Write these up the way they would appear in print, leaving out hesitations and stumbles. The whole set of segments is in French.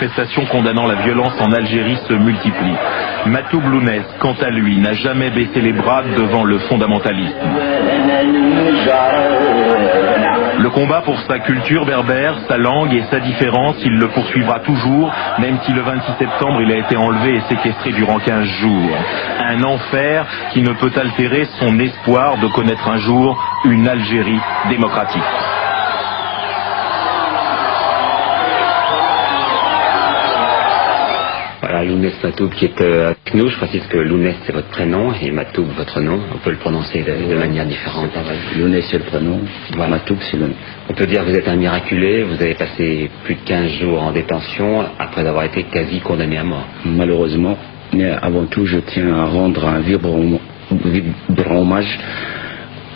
manifestations condamnant la violence en Algérie se multiplient. Matoub Lounès, quant à lui, n'a jamais baissé les bras devant le fondamentalisme. Le combat pour sa culture berbère, sa langue et sa différence, il le poursuivra toujours, même si le 26 septembre il a été enlevé et séquestré durant 15 jours. Un enfer qui ne peut altérer son espoir de connaître un jour une Algérie démocratique. Voilà, Lounès Matoub qui est avec nous. Je précise que Lounès c'est votre prénom et Matoub votre nom. On peut le prononcer de manière différente. Lounès c'est le prénom, voilà. Matoub c'est le nom. On peut dire que vous êtes un miraculé. Vous avez passé plus de 15 jours en détention après avoir été quasi condamné à mort. Malheureusement, mais avant tout je tiens à rendre un vibrant hommage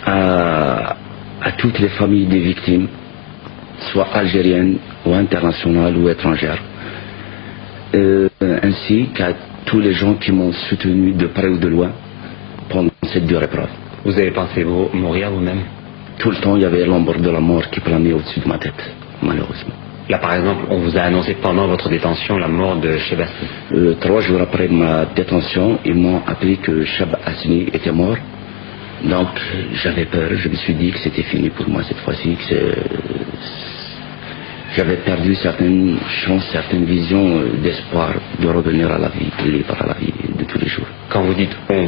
à toutes les familles des victimes, soit algériennes ou internationales ou étrangères. Ainsi qu'à tous les gens qui m'ont soutenu de près ou de loin pendant cette dure épreuve. Vous avez pensé mourir vous-même? Tout le temps, il y avait l'ombre de la mort qui planait au-dessus de ma tête, malheureusement. Là, par exemple, on vous a annoncé pendant votre détention la mort de Cheb Hasni. 3 jours après ma détention, ils m'ont appris que Cheb Hasni était mort. Donc, j'avais peur. Je me suis dit que c'était fini pour moi cette fois-ci, que j'avais perdu certaines chances, certaines visions d'espoir de revenir à la vie libre, à la vie de tous les jours. Quand vous dites on,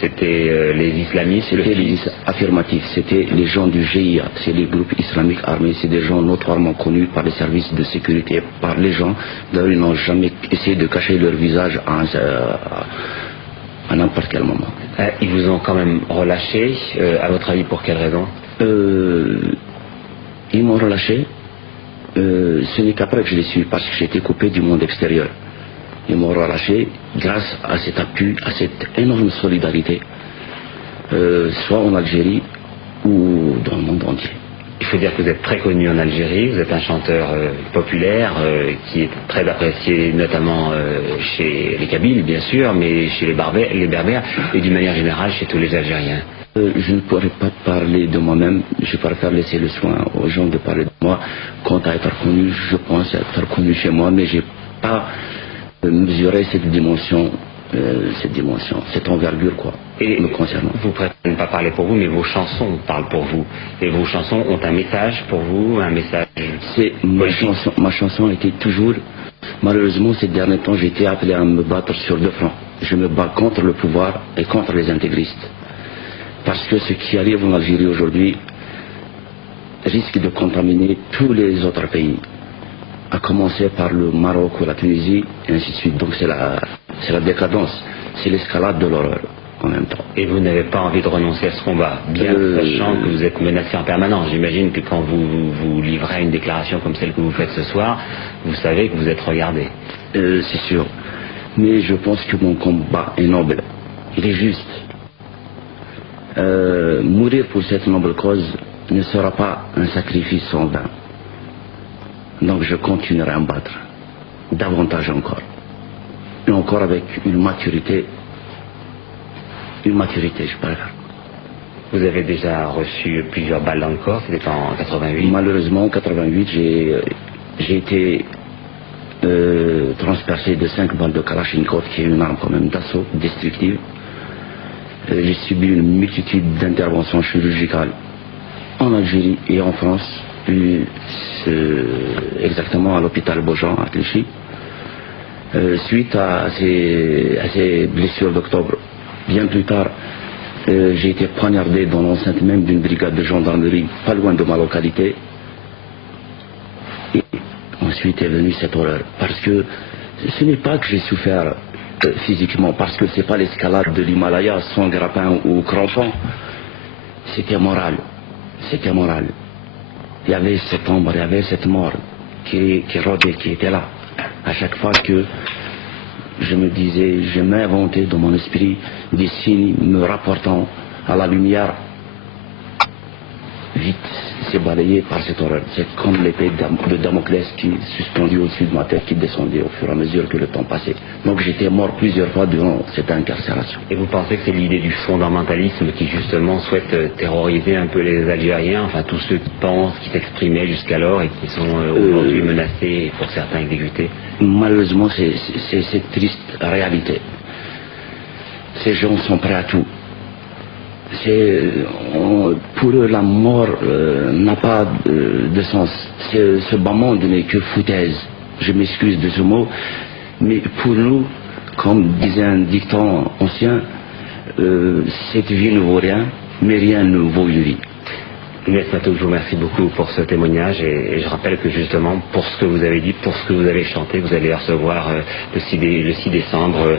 c'était les islamistes? C'était les affirmatifs, c'était les gens du GIA, c'est les groupes islamiques armés, c'est des gens notoirement connus par les services de sécurité, par les gens. D'ailleurs, ils n'ont jamais essayé de cacher leur visage à n'importe quel moment. Ils vous ont quand même relâché, à votre avis pour quelle raison? Ils m'ont relâché. Ce n'est qu'après que je les suis parce que j'ai été coupé du monde extérieur. Ils m'ont relâché grâce à cet appui, à cette énorme solidarité, soit en Algérie ou dans le monde entier. Il faut dire que vous êtes très connu en Algérie, vous êtes un chanteur populaire qui est très apprécié notamment chez les Kabyles bien sûr, mais chez les Berbères et d'une manière générale chez tous les Algériens. Je ne pourrais pas parler de moi-même, je préfère laisser le soin aux gens de parler de moi. Quant à être connu, je pense être connu chez moi, mais je n'ai pas mesuré cette dimension, cette envergure quoi, et me concernant. Vous préférez ne pas parler pour vous, mais vos chansons parlent pour vous. Et vos chansons ont un message pour vous, un message... Ma chanson était toujours... Malheureusement, ces derniers temps, j'ai été appelé à me battre sur 2 fronts. Je me bats contre le pouvoir et contre les intégristes. Parce que ce qui arrive en Algérie aujourd'hui risque de contaminer tous les autres pays, à commencer par le Maroc ou la Tunisie, et ainsi de suite. Donc c'est la décadence, c'est l'escalade de l'horreur en même temps. Et vous n'avez pas envie de renoncer à ce combat, bien sachant que vous êtes menacé en permanence. J'imagine que quand vous livrez une déclaration comme celle que vous faites ce soir, vous savez que vous êtes regardé. C'est sûr, mais je pense que mon combat est noble, il est juste. Mourir pour cette noble cause ne sera pas un sacrifice en vain. Donc je continuerai à me battre, davantage encore. Et encore avec une maturité, je préfère. Vous avez déjà reçu plusieurs balles dans le corps, c'était en 88? Malheureusement, en 88, j'ai été transpercé de 5 balles de Kalachnikov, qui est une arme quand même d'assaut destructive. J'ai subi une multitude d'interventions chirurgicales en Algérie et en France, exactement à l'hôpital Beaujean à Clichy. Suite à ces blessures d'octobre, bien plus tard, j'ai été poignardé dans l'enceinte même d'une brigade de gendarmerie pas loin de ma localité. Et ensuite est venue cette horreur. Parce que ce n'est pas que j'ai souffert physiquement, parce que c'est pas l'escalade de l'Himalaya sans grappin ou crampon. C'était moral. C'était moral. Il y avait cette ombre, il y avait cette mort qui rôdait, qui était là. À chaque fois que je me disais, je m'inventais dans mon esprit des signes me rapportant à la lumière vite, c'est balayé par cette horreur. C'est comme l'épée de Damoclès qui est suspendue au-dessus de ma tête, qui descendait au fur et à mesure que le temps passait. Donc j'étais mort plusieurs fois durant cette incarcération. Et vous pensez que c'est l'idée du fondamentalisme qui justement souhaite terroriser un peu les Algériens, enfin tous ceux qui pensent, qui s'exprimaient jusqu'alors et qui sont aujourd'hui menacés et pour certains exécutés? Malheureusement, c'est cette triste réalité. Ces gens sont prêts à tout. Pour eux, la mort n'a pas de sens. Ce bas monde n'est que foutaise. Je m'excuse de ce mot, mais pour nous, comme disait un dicton ancien, cette vie ne vaut rien, mais rien ne vaut une vie. Inès Matouk, je vous remercie beaucoup pour ce témoignage et je rappelle que justement, pour ce que vous avez dit, pour ce que vous avez chanté, vous allez recevoir le 6 décembre